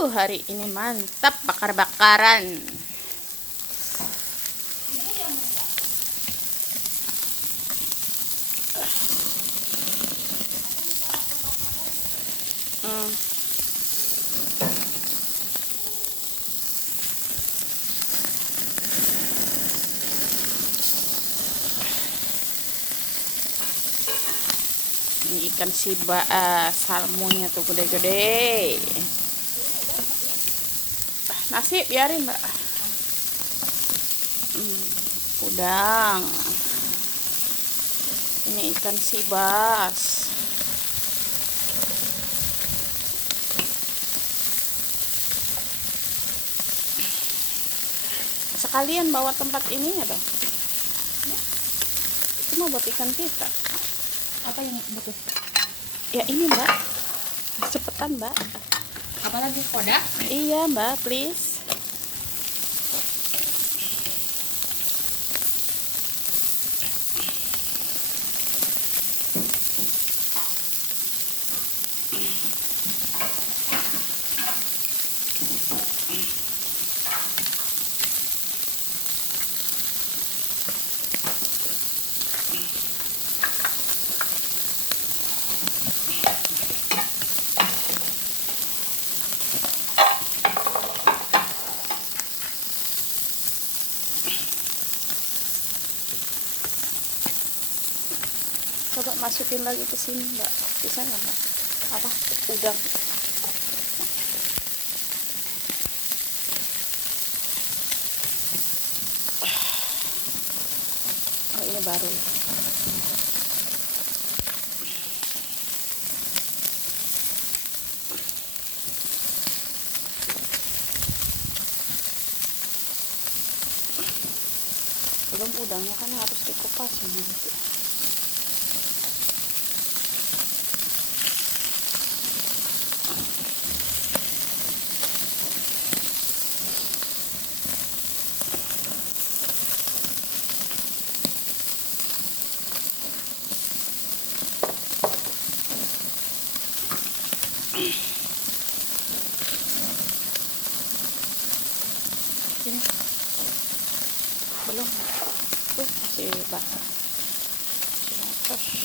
Hari ini mantap bakar-bakaran. Ini ikan siba, salmonnya tuh gede-gede. Nasi biarin, Mbak. Udang. Ini ikan sibas. Sekalian bawa tempat ininya dong. Itu mau buat ikan kita. Apa yang butuh? Ya ini, Mbak. Cepetan, Mbak. Apalagi kodak? Iya, Mbak, please. Coba masukin lagi ke sini, Mbak. Bisa nggak, Mbak? Apa? Udang. Oh, ini baru. Belum, udangnya kan harus dikupas ya nanti. Ini belum, masih basah, masih basah.